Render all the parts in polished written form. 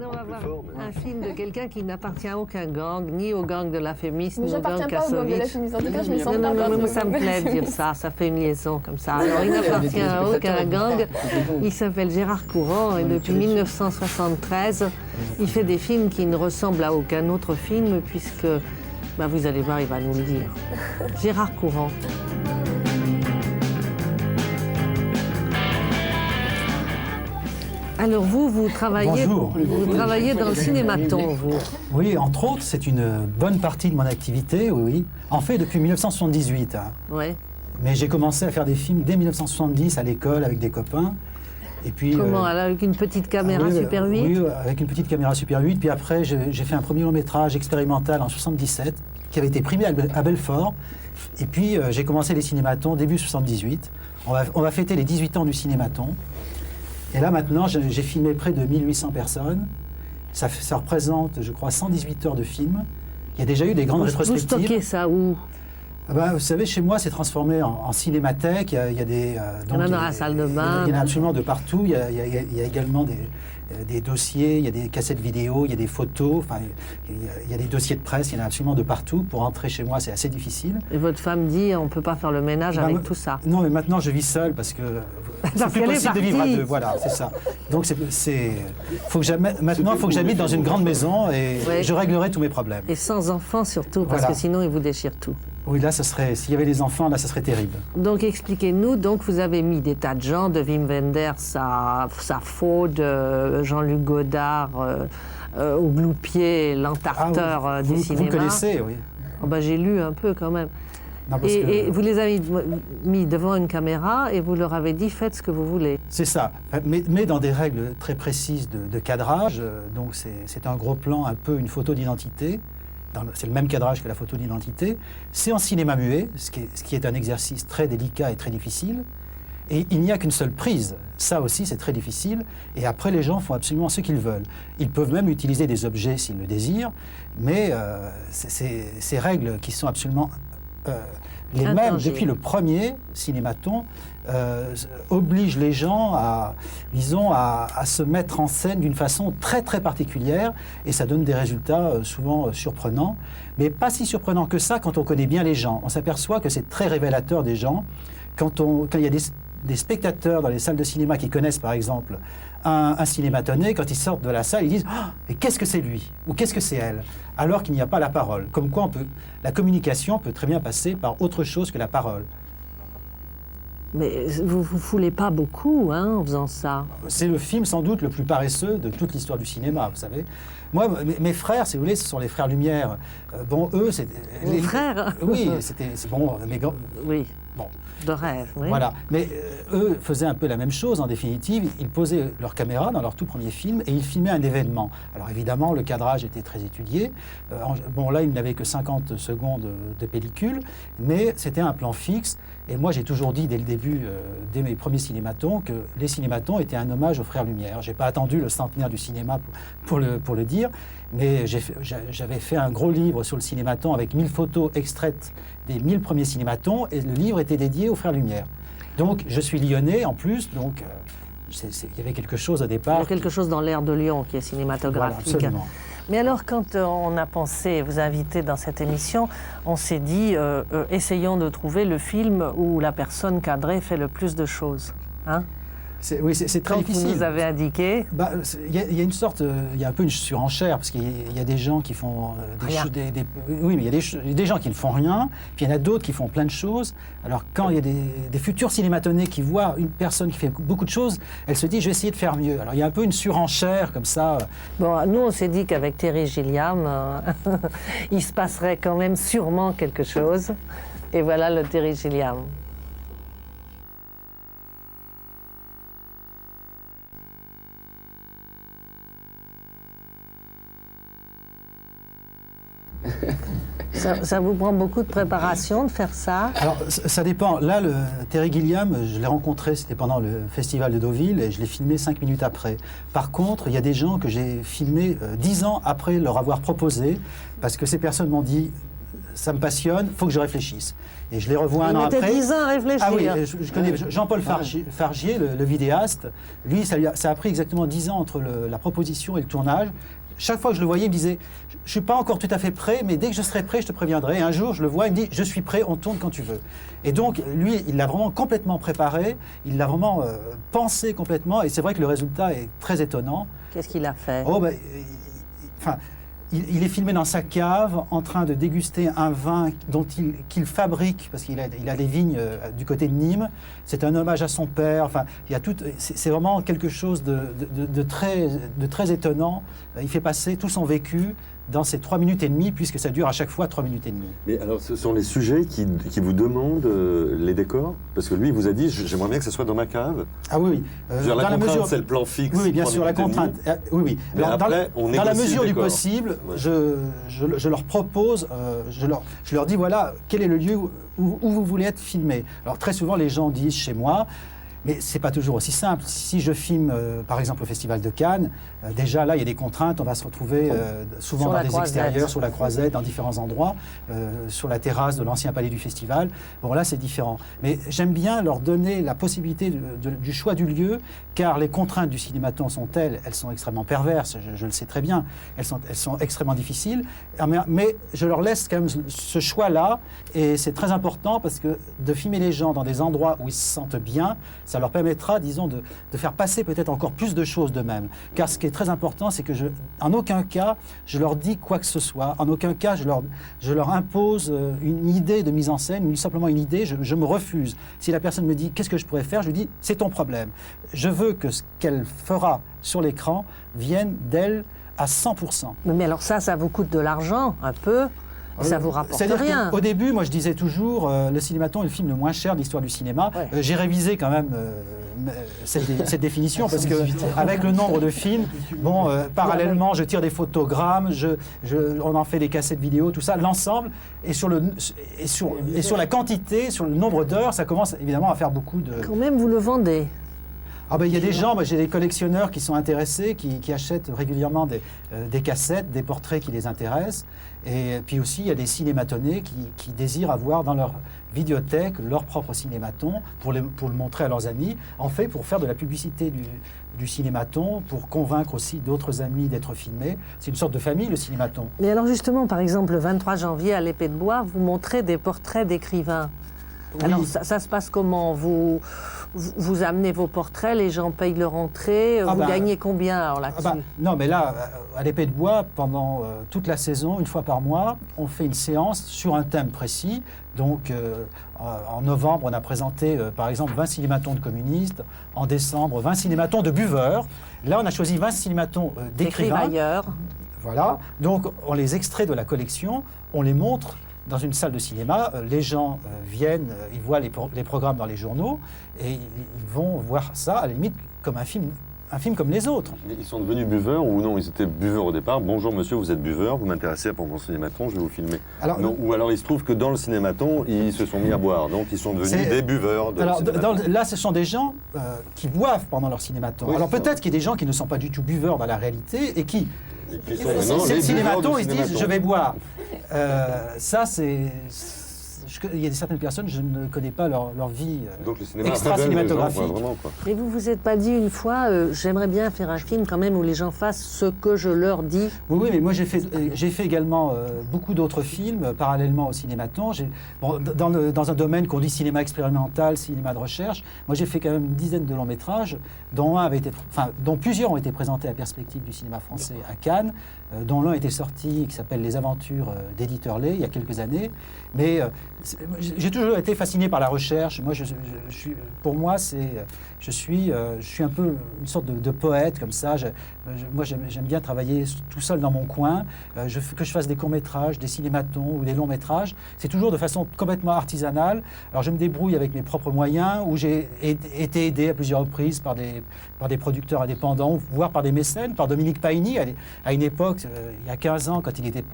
Maintenant, on va voir un film de quelqu'un qui n'appartient à aucun gang, ni au gang de la Fémis, ni au gang pas au gang de la Kassovitz. Fémis. En tout cas, je me sens Non, pas. mais ça me plaît de dire ça fait une liaison comme ça. Alors, il n'appartient à aucun gang. Il s'appelle Gérard Courant et depuis 1973, il fait des films qui ne ressemblent à aucun autre film puisque, vous allez voir, il va nous le dire. Gérard Courant. Alors vous travaillez, vous travaillez dans le cinématon, vous. Oui, entre autres, c'est une bonne partie de mon activité, oui. En fait, depuis 1978. Ouais. Mais j'ai commencé à faire des films dès 1970 à l'école avec des copains. Et puis, comment, avec une petite caméra Super 8? Oui, avec une petite caméra Super 8. Puis après, j'ai fait un premier long-métrage expérimental en 77 qui avait été primé à Belfort. Et puis, j'ai commencé les cinématons début 78. On va fêter les 18 ans du cinématon. Et là, maintenant, j'ai filmé près de 1800 personnes. Ça représente, je crois, 118 heures de film. Il y a déjà eu des grandes rétrospectives. Vous stockez ça où? Vous savez, chez moi, c'est transformé en cinémathèque. Il y a des... il y en a dans la salle de bain. Il y en a absolument de partout. Il y a également des dossiers, il y a des cassettes vidéo, il y a des photos, enfin, il y a des dossiers de presse, il y en a absolument de partout. Pour entrer chez moi, c'est assez diffifile. Et votre femme dit, on ne peut pas faire le ménage avec tout ça? Non, mais maintenant, je vis seul parce que c'est plus possible de vivre à deux. Voilà, c'est ça. Donc, maintenant, il faut que j'habite dans une grande maison et je réglerai tous mes problèmes. Et sans enfants surtout, parce que sinon, ils vous déchirent tout. Oui, là, s'il y avait des enfants, là, ça serait terrible. Donc, expliquez-nous, vous avez mis des tas de gens, de Wim Wenders à Faude, Jean-Luc Godard, au Gloupier, l'entarteur du cinéma. Vous le connaissez, oui. J'ai lu un peu quand même. Non, et vous les avez mis devant une caméra et vous leur avez dit, faites ce que vous voulez. C'est ça, mais dans des règles très précises de cadrage. Donc, c'est un gros plan, un peu une photo d'identité. C'est le même cadrage que la photo d'identité. C'est en cinéma muet, ce qui est un exercice très délicat et très difficile. Et il n'y a qu'une seule prise. Ça aussi, c'est très difficile. Et après, les gens font absolument ce qu'ils veulent. Ils peuvent même utiliser des objets s'ils le désirent. Mais ces règles qui sont absolument les mêmes depuis le premier cinématon obligent les gens à se mettre en scène d'une façon très très particulière et ça donne des résultats souvent surprenants, mais pas si surprenants que ça quand on connaît bien les gens. On s'aperçoit que c'est très révélateur des gens quand il y a des spectateurs dans les salles de cinéma qui connaissent par exemple un cinématonné, quand ils sortent de la salle, ils disent « mais qu'est-ce que c'est lui ?» ou « qu'est-ce que c'est elle ?» alors qu'il n'y a pas la parole. Comme quoi la communication peut très bien passer par autre chose que la parole. Mais vous ne vous foulez pas beaucoup en faisant ça. C'est le film sans doute le plus paresseux de toute l'histoire du cinéma, vous savez. Moi, mes frères, si vous voulez, ce sont les frères Lumière. Eux, c'est... Les frères? Oui, c'est bon, oui. Bon. De rêve, oui. Voilà. Mais eux faisaient un peu la même chose, en définitive. Ils posaient leur caméra dans leur tout premier film et ils filmaient un événement. Alors évidemment, le cadrage était très étudié. Là, ils n'avaient que 50 secondes de pellicule, mais c'était un plan fixe. Et moi, j'ai toujours dit dès le début, dès mes premiers cinématons, que les cinématons étaient un hommage aux frères Lumière. Je n'ai pas attendu le centenaire du cinéma pour le dire, mais j'avais fait un gros livre sur le cinématon avec 1000 photos extraites des 1000 premiers cinématons, et le livre était dédié aux frères Lumière. Donc, je suis lyonnais en plus, donc il y avait quelque chose au départ. Il y a quelque chose dans l'air de Lyon qui est cinématographique. Voilà, absolument. Mais alors, quand on a pensé vous inviter dans cette émission, on s'est dit, essayons de trouver le film où la personne cadrée fait le plus de choses. Oui, c'est très difficile. Vous nous avez indiqué. Il y a une sorte, il y a un peu une surenchère parce qu'il y a des gens qui font oui, mais il y a des gens qui ne font rien, puis il y en a d'autres qui font plein de choses. Alors quand il y a des futurs cinématonnés qui voient une personne qui fait beaucoup de choses, elle se dit je vais essayer de faire mieux. Alors il y a un peu une surenchère comme ça. Bon, nous on s'est dit qu'avec Terry Gilliam, il se passerait quand même sûrement quelque chose. Et voilà le Terry Gilliam. Ça vous prend beaucoup de préparation de faire ça? Alors, ça dépend. Là, le Terry Gilliam, je l'ai rencontré, c'était pendant le festival de Deauville, et je l'ai filmé 5 minutes après. Par contre, il y a des gens que j'ai filmés 10 ans après leur avoir proposé, parce que ces personnes m'ont dit ça me passionne, il faut que je réfléchisse. Et je les revois un an Il mettait après. 10 ans à réfléchir. Ah oui, je connais Jean-Paul Fargier, le vidéaste. Lui, ça a pris exactement 10 ans entre la proposition et le tournage. Chaque fois que je le voyais, il me disait « Je ne suis pas encore tout à fait prêt, mais dès que je serai prêt, je te préviendrai. » Et un jour, je le vois, il me dit « Je suis prêt, on tourne quand tu veux. » Et donc, lui, il l'a vraiment complètement préparé, il l'a vraiment pensé complètement, et c'est vrai que le résultat est très étonnant. Qu'est-ce qu'il a fait? Il est filmé dans sa cave, en train de déguster un vin qu'il fabrique, parce qu'il a des vignes du côté de Nîmes. C'est un hommage à son père. Enfin, il y a tout. C'est vraiment quelque chose de très étonnant. Il fait passer tout son vécu dans ces 3 minutes et demie, puisque ça dure à chaque fois 3 minutes et demie. Mais alors, ce sont les sujets qui vous demandent les décors? Parce que lui, il vous a dit, j'aimerais bien que ce soit dans ma cave. Ah oui, oui. Dans la contrainte, c'est le plan fixe. Oui, bien sûr, la contrainte. Oui. Mais alors, après, on dans la négocie mesure le du décor. possible, Ouais. je leur propose, je leur dis, voilà, quel est le lieu où vous voulez être filmé. Alors très souvent, les gens disent chez moi. Mais ce n'est pas toujours aussi simple. Si je filme, par exemple, au Festival de Cannes, déjà là, il y a des contraintes. On va se retrouver souvent Sur dans la des Croisette. extérieurs, sur la Croisette, dans différents endroits, sur la terrasse de l'ancien palais du Festival. Bon, là, c'est différent. Mais j'aime bien leur donner la possibilité du choix du lieu, car les contraintes du cinématon sont telles, elles sont extrêmement perverses, je le sais très bien, elles sont extrêmement difficiles, mais je leur laisse quand même ce choix-là, et c'est très important parce que de filmer les gens dans des endroits où ils se sentent bien, ça leur permettra, disons, de faire passer peut-être encore plus de choses d'eux-mêmes. Car ce qui est très important, c'est que en aucun cas, je leur dis quoi que ce soit. En aucun cas, je leur impose une idée de mise en scène ou simplement une idée. Je me refuse. Si la personne me dit qu'est-ce que je pourrais faire, je lui dis c'est ton problème. Je veux que ce qu'elle fera sur l'écran vienne d'elle à 100%. Mais alors ça vous coûte de l'argent, un peu. Ça vous rapporte C'est-à-dire rien. qu'au début, moi je disais toujours, le cinématon est le film le moins cher de l'histoire du cinéma. Ouais. J'ai révisé quand même cette définition parce que avec le nombre de films, parallèlement, je tire des photogrammes, on en fait des cassettes vidéo, tout ça. L'ensemble et sur la quantité, sur le nombre d'heures, ça commence évidemment à faire beaucoup de. Quand même, vous le vendez. Ah ben, il y a des gens, j'ai des collectionneurs qui sont intéressés, qui achètent régulièrement des cassettes, des portraits qui les intéressent. Et puis aussi, il y a des cinématonnés qui désirent avoir dans leur vidéothèque leur propre cinématon pour le montrer à leurs amis. En fait, pour faire de la publicité du cinématon, pour convaincre aussi d'autres amis d'être filmés. C'est une sorte de famille, le cinématon. Mais alors justement, par exemple, le 23 janvier à l'Épée de Bois, vous montrez des portraits d'écrivains. Oui. Alors ça se passe comment? Vous amenez vos portraits, les gens payent leur entrée, vous gagnez combien alors là-dessus? Non, mais là, à l'Épée de Bois, pendant toute la saison, une fois par mois, on fait une séance sur un thème précis. Donc, en novembre, on a présenté, par exemple, 20 cinématons de communistes. En décembre, 20 cinématons de buveurs. Là, on a choisi 20 cinématons d'écrivains. D'écrivailleurs. Voilà. Donc, on les extrait de la collection, on les montre dans une salle de cinéma. Les gens viennent, ils voient les programmes dans les journaux et ils vont voir ça, à la limite, comme un film comme les autres. Ils sont devenus buveurs ou non? Ils étaient buveurs au départ. Bonjour monsieur, vous êtes buveur, vous m'intéressez pour mon cinématon, je vais vous filmer. Ou alors il se trouve que dans le cinématon, ils se sont mis à boire, donc ils sont devenus des buveurs. Là, ce sont des gens qui boivent pendant leur cinématon. Oui, alors peut-être qu'il y a des gens qui ne sont pas du tout buveurs dans la réalité et qui... C'est le cinématon, ils se disent je vais boire. Ça, il y a certaines personnes, je ne connais pas leur vie extra-cinématographique. Mais vous vous êtes pas dit une fois, j'aimerais bien faire un film quand même où les gens fassent ce que je leur dis? Oui, mais moi j'ai fait également beaucoup d'autres films parallèlement au cinématon. Dans un domaine qu'on dit cinéma expérimental, cinéma de recherche, moi j'ai fait quand même une dizaine de longs métrages, dont plusieurs ont été présentés à Perspective du cinéma français à Cannes, dont l'un était sorti qui s'appelle Les Aventures d'Éditeur Lay il y a quelques années. Mais j'ai toujours été fasciné par la recherche. Moi, pour moi, je suis un peu une sorte de poète comme ça. Moi, j'aime bien travailler tout seul dans mon coin. Que je fasse des courts-métrages, des cinématons ou des longs-métrages, c'est toujours de façon complètement artisanale. Alors, je me débrouille avec mes propres moyens, où j'ai été aidé à plusieurs reprises par des producteurs indépendants, voire par des mécènes, par Dominique Paigny, à une époque, il y a 15 ans, quand il était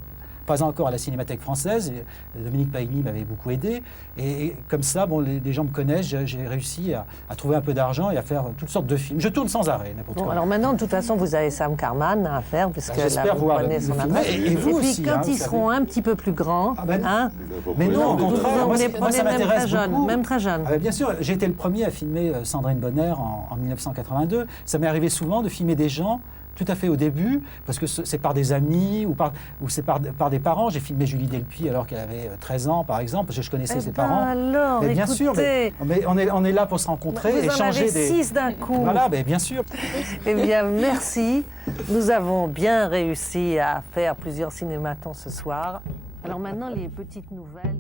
pas encore à la Cinémathèque française. Dominique Paigny m'avait beaucoup aidé. Et comme ça, bon, les gens me connaissent, j'ai réussi à trouver un peu d'argent et à faire toutes sortes de films. Je tourne sans arrêt, n'importe quoi. Alors maintenant, de toute façon, vous avez Sam Carman à faire, puisque j'espère vous voir prenez le son film. adresse. Et vous puis aussi, quand hein, ils vous seront un petit peu plus grands, hein, mais non, au contraire, vous les moi, prenez ça même m'intéresse très jeunes, beaucoup. même très jeunes. Bien sûr, j'ai été le premier à filmer Sandrine Bonner en 1982. Ça m'est arrivé souvent de filmer des gens tout à fait au début, parce que c'est par des amis ou c'est par des parents. J'ai filmé Julie Delpy alors qu'elle avait 13 ans, par exemple, parce que je connaissais ses parents. Alors, mais bien sûr, mais on est là pour se rencontrer, vous échanger en avez 6 d'un coup. Voilà, mais bien sûr. Eh bien, merci. Nous avons bien réussi à faire plusieurs cinématons ce soir. Alors maintenant, les petites nouvelles.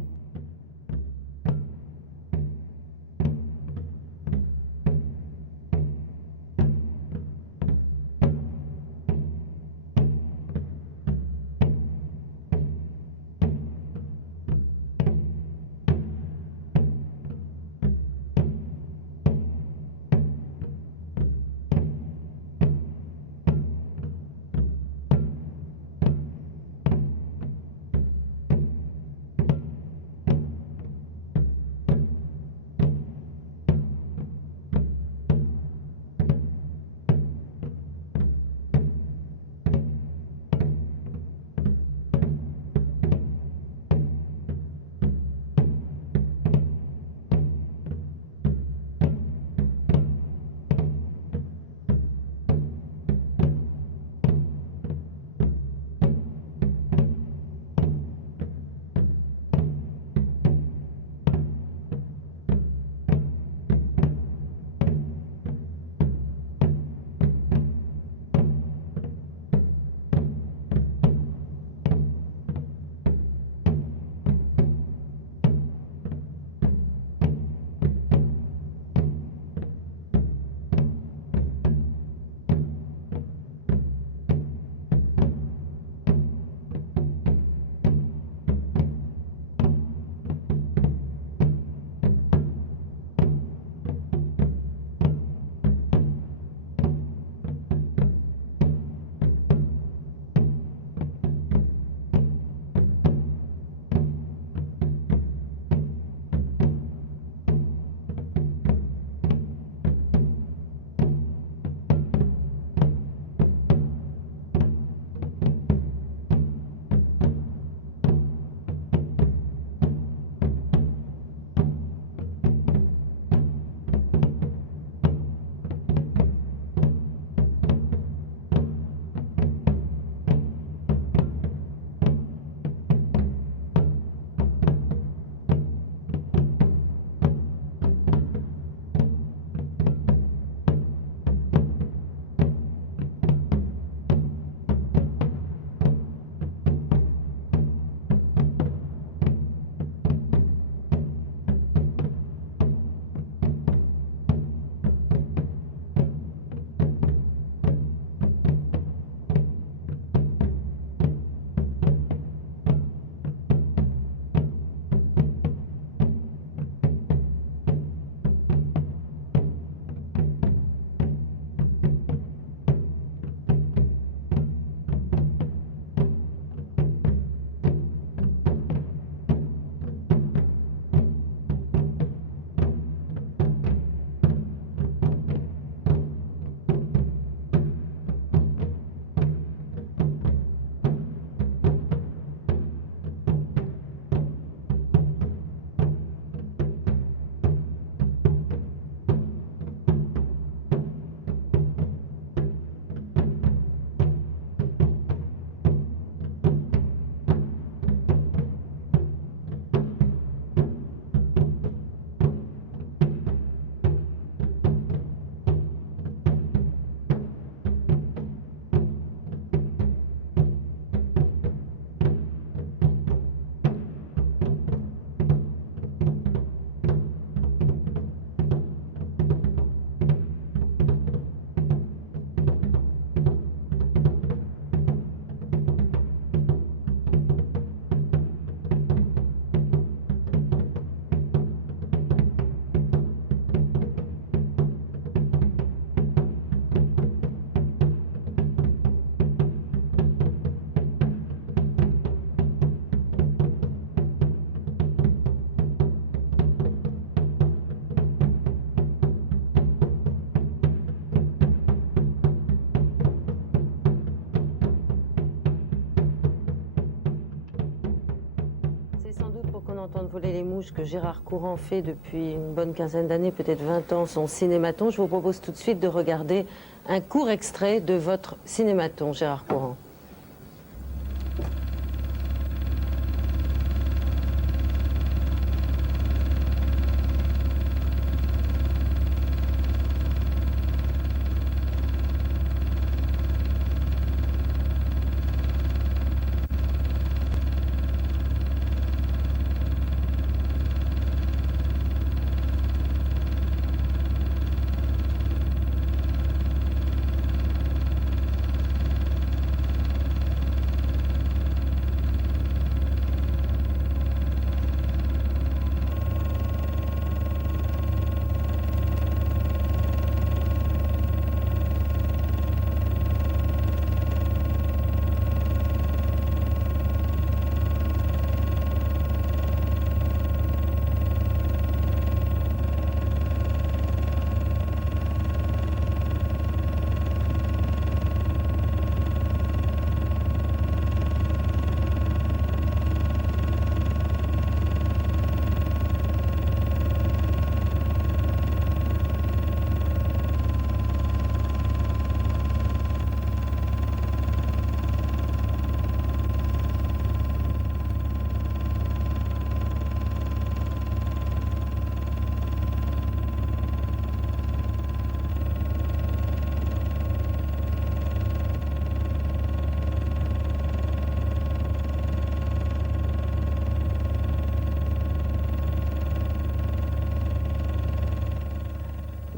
de voler les mouches que Gérard Courant fait depuis une bonne quinzaine d'années, peut-être 20 ans, son cinématon. Je vous propose tout de suite de regarder un court extrait de votre cinématon, Gérard Courant.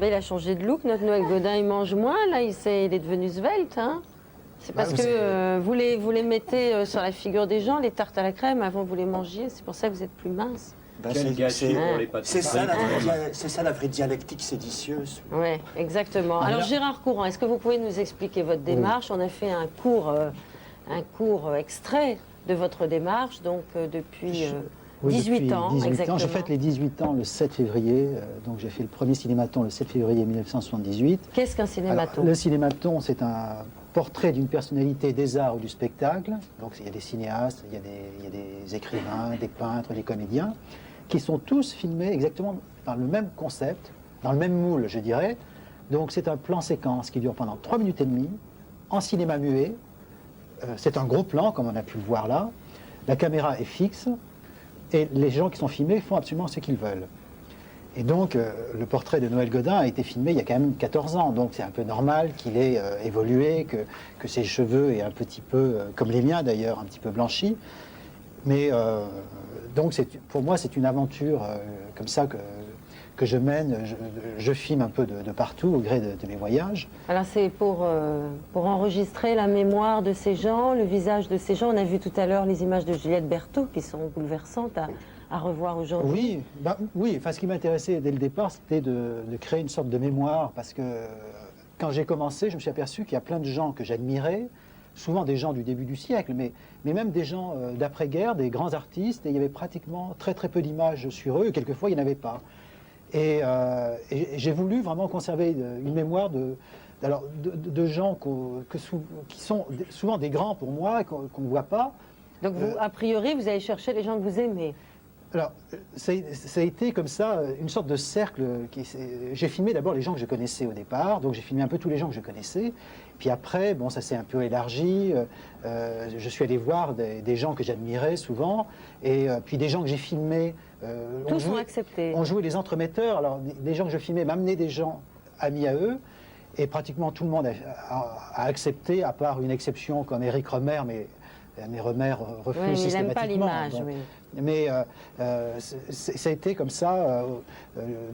Il a changé de look, notre Noël Godin, il mange moins, là, il est devenu svelte. Hein, c'est parce que vous les mettez sur la figure des gens, les tartes à la crème, avant vous les mangiez, c'est pour ça que vous êtes plus mince. C'est ça la vraie dialectique séditieuse. Oui, exactement. Alors Gérard Courant, est-ce que vous pouvez nous expliquer votre démarche? On a fait un court extrait de votre démarche, donc depuis... 18 ans, 18 exactement. J'ai fait les 18 ans le 7 février, donc j'ai fait le premier cinématon le 7 février 1978. Qu'est-ce qu'un cinématon? Alors, le cinématon, c'est un portrait d'une personnalité des arts ou du spectacle. Donc il y a des cinéastes, il y a des écrivains, des peintres, des comédiens, qui sont tous filmés exactement dans le même concept, dans le même moule, je dirais. Donc c'est un plan séquence qui dure pendant 3 minutes et demie, en cinéma muet. C'est un gros plan, comme on a pu le voir là. La caméra est fixe. Et les gens qui sont filmés font absolument ce qu'ils veulent. Et donc, le portrait de Noël Godin a été filmé il y a quand même 14 ans. Donc, c'est un peu normal qu'il ait évolué, que ses cheveux aient un petit peu, comme les miens d'ailleurs, un petit peu blanchis. Mais donc, pour moi, c'est une aventure comme ça que je mène. Je filme un peu de partout au gré de mes voyages. Alors, c'est pour enregistrer la mémoire de ces gens, le visage de ces gens. On a vu tout à l'heure les images de Juliette Berthaud qui sont bouleversantes à revoir aujourd'hui. Oui, enfin, ce qui m'intéressait dès le départ, c'était de créer une sorte de mémoire, parce que quand j'ai commencé, je me suis aperçu qu'il y a plein de gens que j'admirais, souvent des gens du début du siècle, mais même des gens d'après-guerre, des grands artistes, et il y avait pratiquement très très peu d'images sur eux, et quelquefois il n'y en avait pas. Et j'ai voulu vraiment conserver une mémoire de gens qui sont souvent des grands pour moi, qu'on ne voit pas. Donc, a priori, vous allez chercher les gens que vous aimez. Alors, ça a été comme ça, une sorte de cercle. J'ai filmé d'abord les gens que je connaissais au départ, donc j'ai filmé un peu tous les gens que je connaissais. Puis après, bon, ça s'est un peu élargi. Je suis allé voir des gens que j'admirais souvent, et puis des gens que j'ai filmés. Tous ont accepté. On jouait les entremetteurs. Alors, des gens que je filmais m'amenaient des gens amis à eux, et pratiquement tout le monde a accepté, à part une exception comme Éric Rohmer, mais Rohmer refuse systématiquement. Il n'aime pas l'image, oui. Mais ça a été comme ça.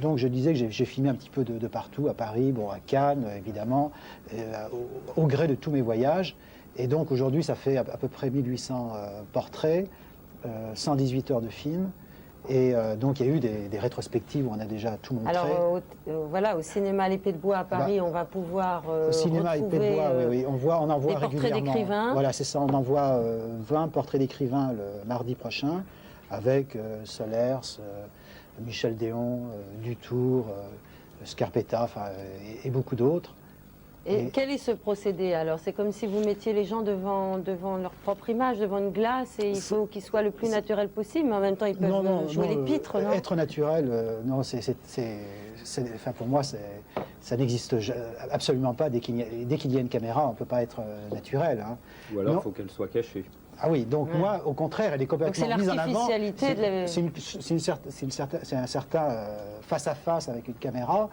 Donc je disais que j'ai filmé un petit peu de partout, à Paris, bon, à Cannes, évidemment, au gré de tous mes voyages. Et donc aujourd'hui, ça fait à peu près 1800 portraits, 118 heures de film. Et donc il y a eu des rétrospectives où on a déjà tout montré. Alors voilà, au cinéma L'Épée de Bois à Paris, on va pouvoir au cinéma L'Épée de Bois, oui, on en voit régulièrement. Portraits d'écrivains. Voilà, c'est ça, on envoie 20 portraits d'écrivains le mardi prochain, avec Solers, Michel Déon, Dutour, Scarpetta, et beaucoup d'autres. Et quel est ce procédé alors? C'est comme si vous mettiez les gens devant leur propre image, devant une glace, et il faut qu'ils soient le plus naturel possible, mais en même temps ils peuvent jouer les pitres, non? Être naturel, non, enfin, pour moi, ça n'existe absolument pas. Dès qu'il y a une caméra, on ne peut pas être naturel. Hein. Ou alors il faut qu'elle soit cachée. Ah oui, donc moi, au contraire, elle est complètement mise en avant. C'est un certain face-à-face avec une caméra.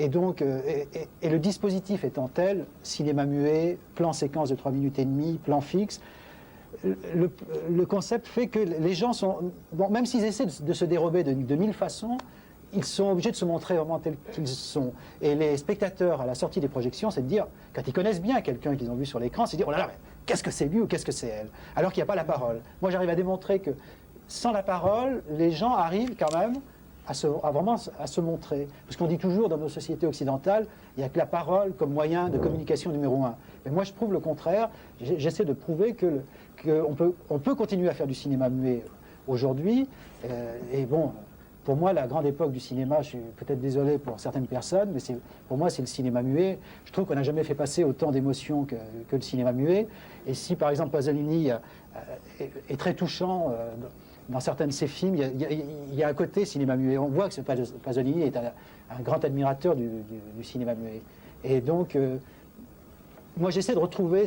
Et donc, et le dispositif étant tel, cinéma muet, plan séquence de 3 minutes et demie, plan fixe, le concept fait que les gens sont... Bon, même s'ils essaient de se dérober de mille façons, ils sont obligés de se montrer vraiment tels qu'ils sont. Et les spectateurs, à la sortie des projections, c'est de dire, quand ils connaissent bien quelqu'un qu'ils ont vu sur l'écran, c'est de dire, oh là là, mais qu'est-ce que c'est lui ou qu'est-ce que c'est elle? Alors qu'il n'y a pas la parole. Moi, j'arrive à démontrer que sans la parole, les gens arrivent quand même vraiment à se montrer. Parce qu'on dit toujours dans nos sociétés occidentales, il n'y a que la parole comme moyen de communication numéro 1. Mais moi, je prouve le contraire. J'essaie de prouver qu'on peut continuer à faire du cinéma muet aujourd'hui. Et bon, pour moi, la grande époque du cinéma, je suis peut-être désolé pour certaines personnes, mais pour moi, c'est le cinéma muet. Je trouve qu'on n'a jamais fait passer autant d'émotions que le cinéma muet. Et si, par exemple, Pasolini est très touchant dans certains de ses films, il y a un côté cinéma muet. On voit que Pasolini est un grand admirateur du cinéma muet. Et donc, moi, j'essaie de retrouver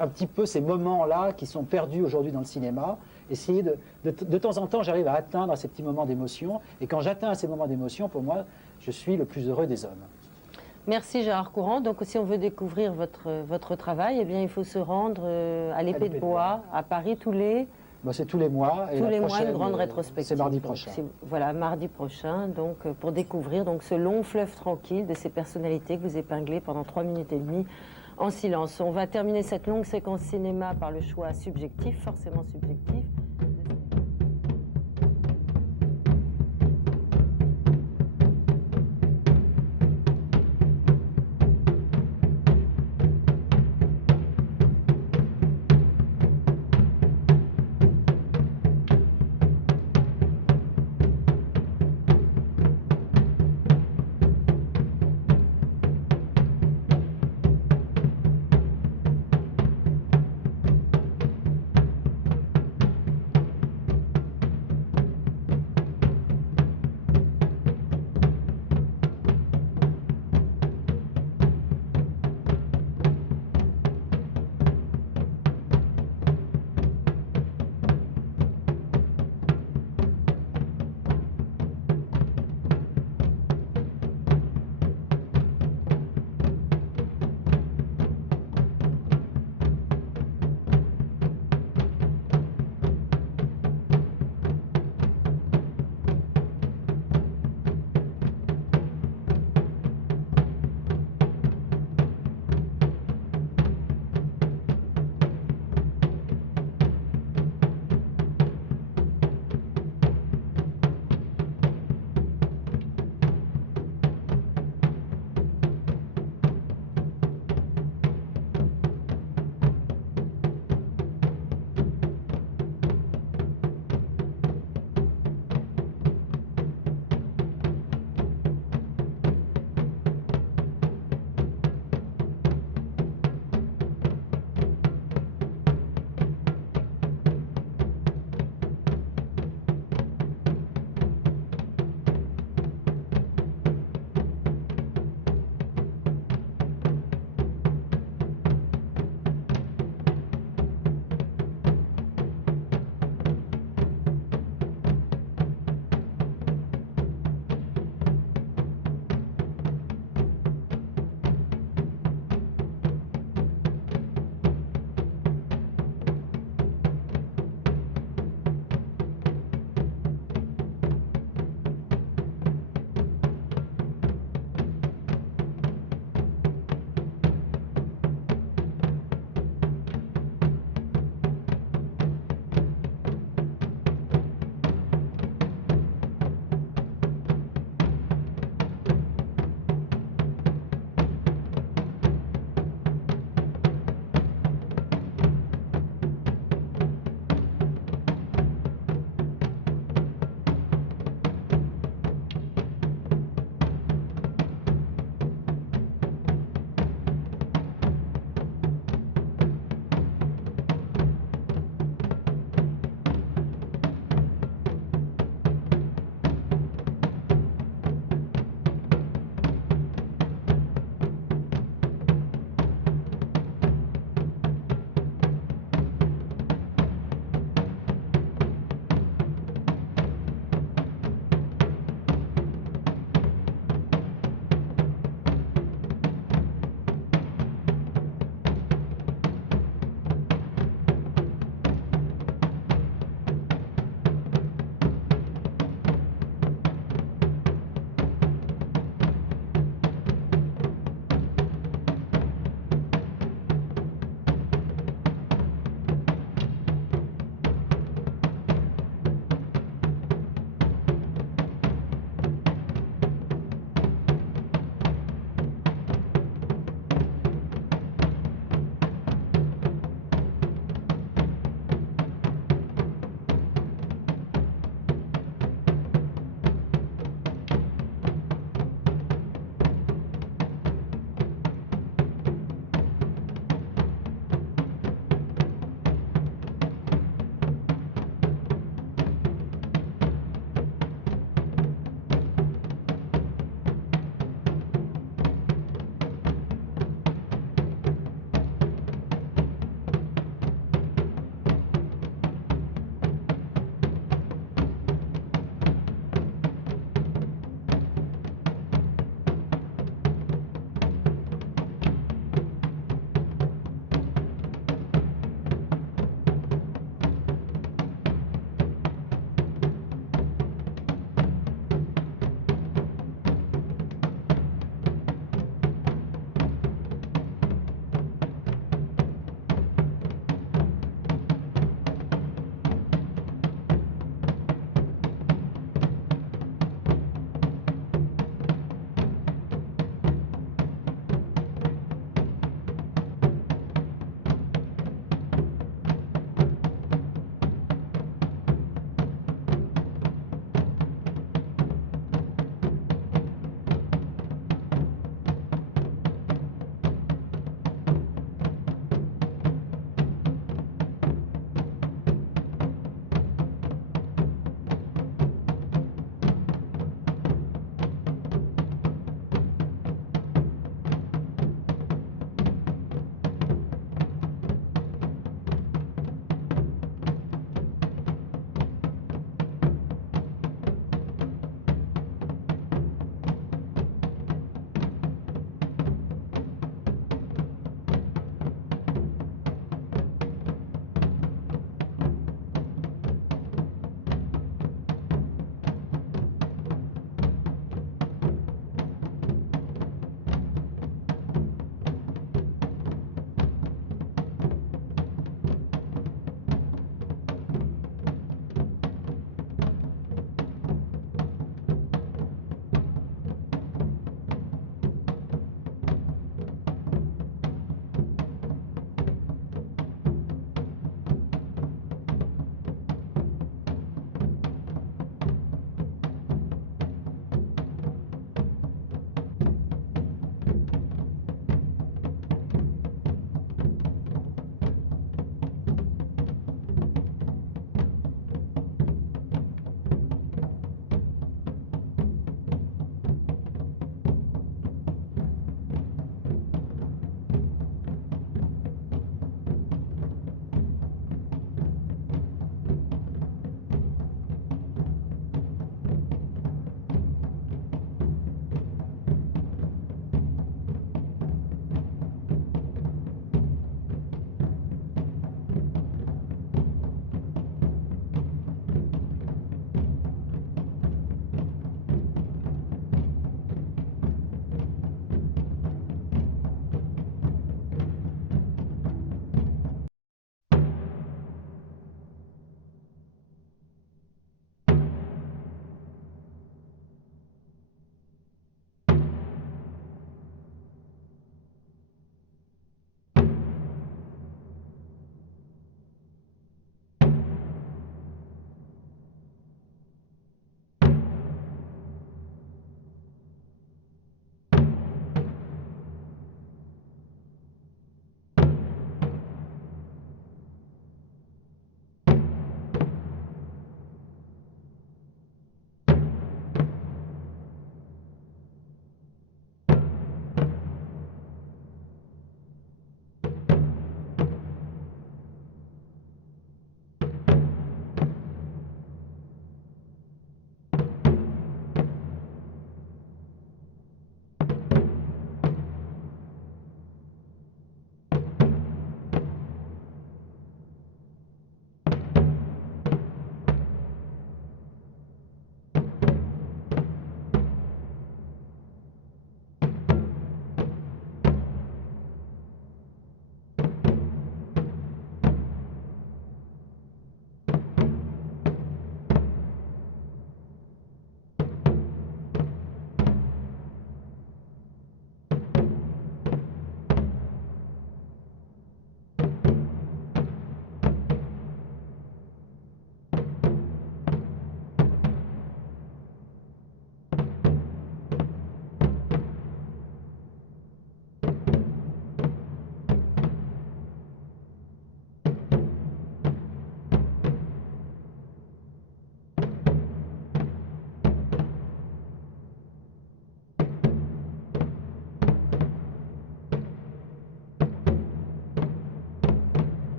un petit peu ces moments-là qui sont perdus aujourd'hui dans le cinéma. Essayer de temps en temps, j'arrive à atteindre ces petits moments d'émotion. Et quand j'atteins ces moments d'émotion, pour moi, je suis le plus heureux des hommes. Merci Gérard Courant. Donc si on veut découvrir votre travail, eh bien, il faut se rendre à l'Épée de Bois, à Paris, tous les... C'est tous les mois. Et tous les mois, une grande rétrospective. C'est mardi prochain. Voilà, mardi prochain, donc, pour découvrir ce long fleuve tranquille de ces personnalités que vous épinglez pendant 3 minutes et demie en silence. On va terminer cette longue séquence cinéma par le choix subjectif, forcément subjectif.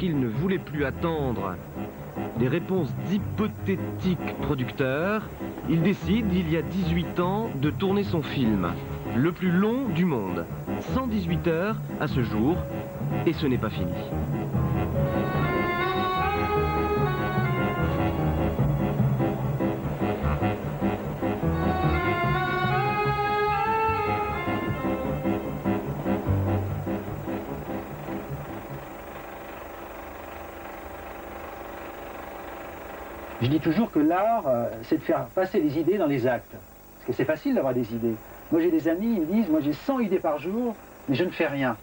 qu'il ne voulait plus attendre des réponses d'hypothétiques producteurs, il décide, il y a 18 ans, de tourner son film, le plus long du monde, 118 heures à ce jour, et ce n'est pas fini. Je dis toujours que l'art, c'est de faire passer les idées dans les actes. Parce que c'est facile d'avoir des idées. Moi j'ai des amis, ils me disent, moi j'ai 100 idées par jour, mais je ne fais rien.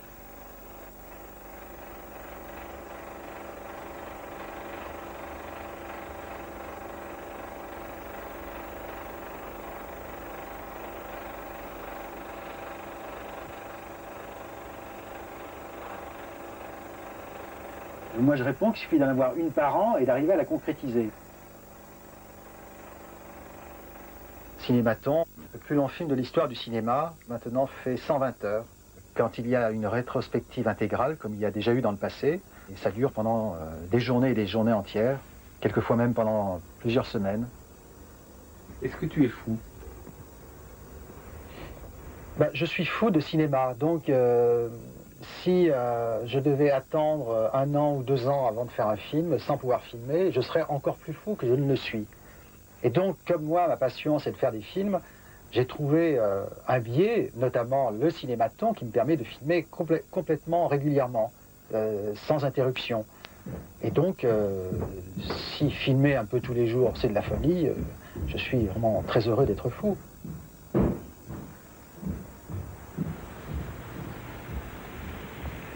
Moi je réponds qu'il suffit d'en avoir une par an et d'arriver à la concrétiser. Cinématon, le plus long film de l'histoire du cinéma, maintenant fait 120 heures. Quand il y a une rétrospective intégrale, comme il y a déjà eu dans le passé, et ça dure pendant des journées et des journées entières, quelquefois même pendant plusieurs semaines. Est-ce que tu es fou? Ben, je suis fou de cinéma, donc si je devais attendre 1 an ou 2 ans avant de faire un film, sans pouvoir filmer, je serais encore plus fou que je ne le suis. Et donc, comme moi, ma passion, c'est de faire des films, j'ai trouvé un biais, notamment le cinématon, qui me permet de filmer complètement régulièrement, sans interruption. Et donc, si filmer un peu tous les jours, c'est de la folie, je suis vraiment très heureux d'être fou.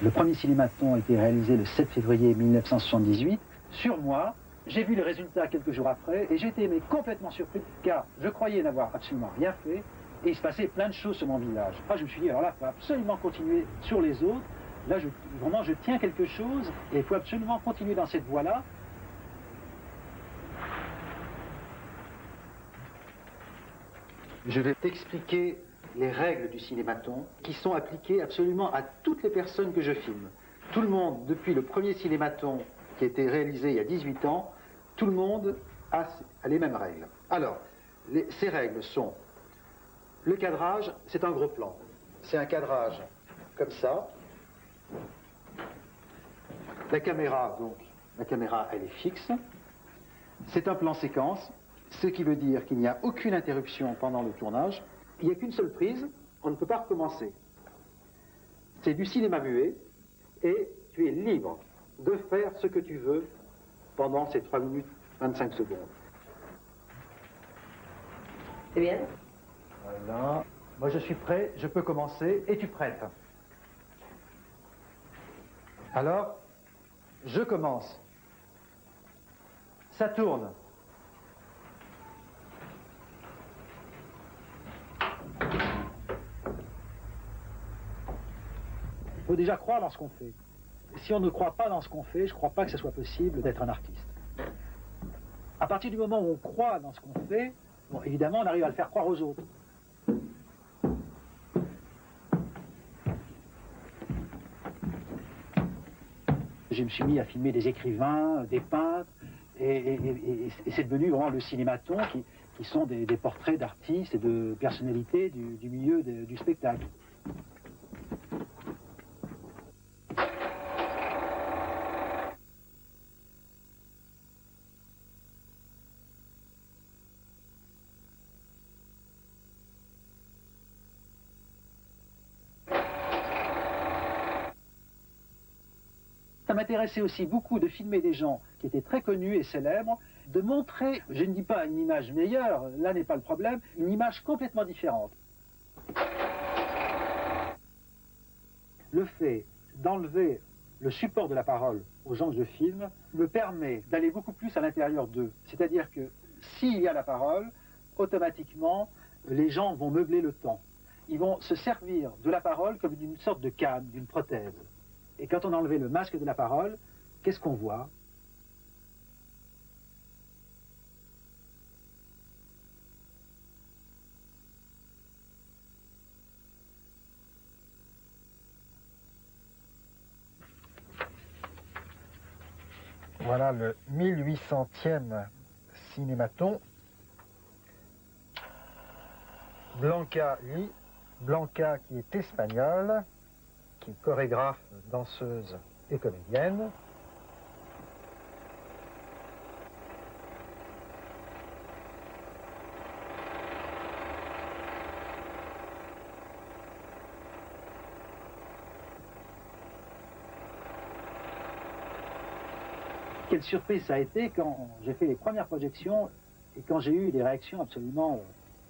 Le premier cinématon a été réalisé le 7 février 1978. Sur moi, j'ai vu le résultat quelques jours après et j'ai été complètement surpris car je croyais n'avoir absolument rien fait et il se passait plein de choses sur mon village. Enfin, je me suis dit, alors là, il faut absolument continuer sur les autres. Là, vraiment, je tiens quelque chose et il faut absolument continuer dans cette voie-là. Je vais t'expliquer les règles du cinématon qui sont appliquées absolument à toutes les personnes que je filme. Tout le monde, depuis le premier cinématon qui a été réalisé il y a 18 ans, tout le monde a les mêmes règles. Alors, ces règles sont, le cadrage, c'est un gros plan. C'est un cadrage comme ça. La caméra, donc, la caméra, elle est fixe. C'est un plan séquence, ce qui veut dire qu'il n'y a aucune interruption pendant le tournage. Il n'y a qu'une seule prise, on ne peut pas recommencer. C'est du cinéma muet et tu es libre de faire ce que tu veux pendant ces 3 minutes 25 secondes. C'est bien? Voilà. Moi je suis prêt, je peux commencer. Es-tu prête? Alors, je commence. Ça tourne. Il faut déjà croire dans ce qu'on fait. Si on ne croit pas dans ce qu'on fait, je ne crois pas que ce soit possible d'être un artiste. À partir du moment où on croit dans ce qu'on fait, bon, évidemment, on arrive à le faire croire aux autres. Je me suis mis à filmer des écrivains, des peintres, et c'est devenu vraiment le cinématon qui sont des portraits d'artistes et de personnalités du milieu du spectacle. Ça m'intéressait aussi beaucoup de filmer des gens qui étaient très connus et célèbres, de montrer, je ne dis pas une image meilleure, là n'est pas le problème, une image complètement différente. Le fait d'enlever le support de la parole aux gens que je filme me permet d'aller beaucoup plus à l'intérieur d'eux. C'est-à-dire que s'il y a la parole, automatiquement, les gens vont meubler le temps. Ils vont se servir de la parole comme d'une sorte de canne, d'une prothèse. Et quand on a enlevé le masque de la parole, qu'est-ce qu'on voit? Voilà le 1800e cinématon. Blanca Lee, Blanca qui est espagnole, qui est chorégraphe, danseuse et comédienne. Quelle surprise ça a été quand j'ai fait les premières projections et quand j'ai eu des réactions absolument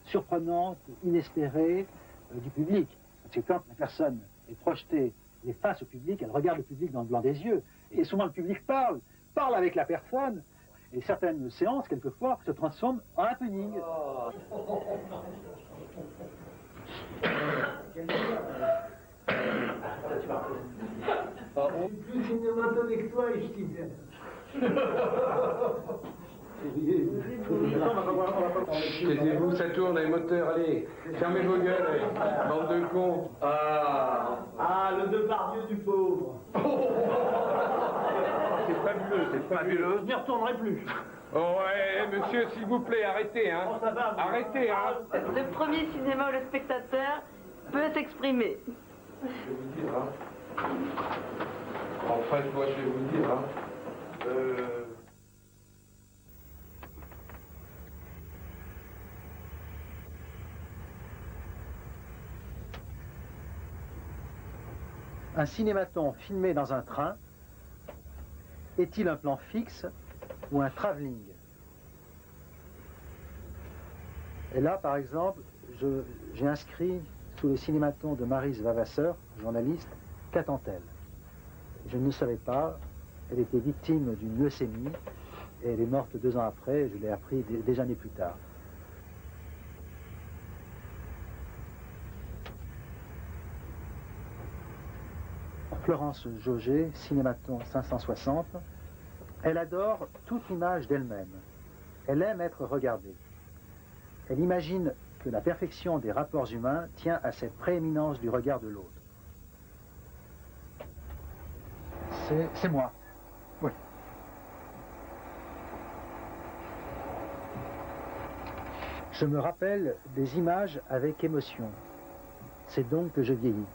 surprenantes, inespérées du public. Parce que quand la personne est projetée et face au public, elle regarde le public dans le blanc des yeux. Et souvent le public parle avec la personne. Et certaines séances, quelquefois, se transforment en happening. Plus cinématographe que toi, je dis bien. Taisez-vous, ça tourne, les moteurs, allez. Fermez vos gueules, allez. Bande de cons. Ah, le Depardieu du pauvre. C'est fabuleux, c'est fabuleux. Je n'y retournerai plus. Oh ouais, monsieur, s'il vous plaît, arrêtez, hein. Arrêtez, hein. Le premier cinéma où le spectateur peut s'exprimer. Je vais vous dire, hein. En fait, moi, je vais vous dire, hein. Un cinématon filmé dans un train est-il un plan fixe ou un travelling? Et là, par exemple, j'ai inscrit sous le cinématon de Maryse Vavasseur, journaliste, qu'attend-elle? Je ne le savais pas. Elle était victime d'une leucémie et elle est morte 2 ans après. Je l'ai appris des années plus tard. Florence Jauger, cinématon 560. Elle adore toute image d'elle-même. Elle aime être regardée. Elle imagine que la perfection des rapports humains tient à cette prééminence du regard de l'autre. C'est moi. Oui. Je me rappelle des images avec émotion. C'est donc que je vieillis.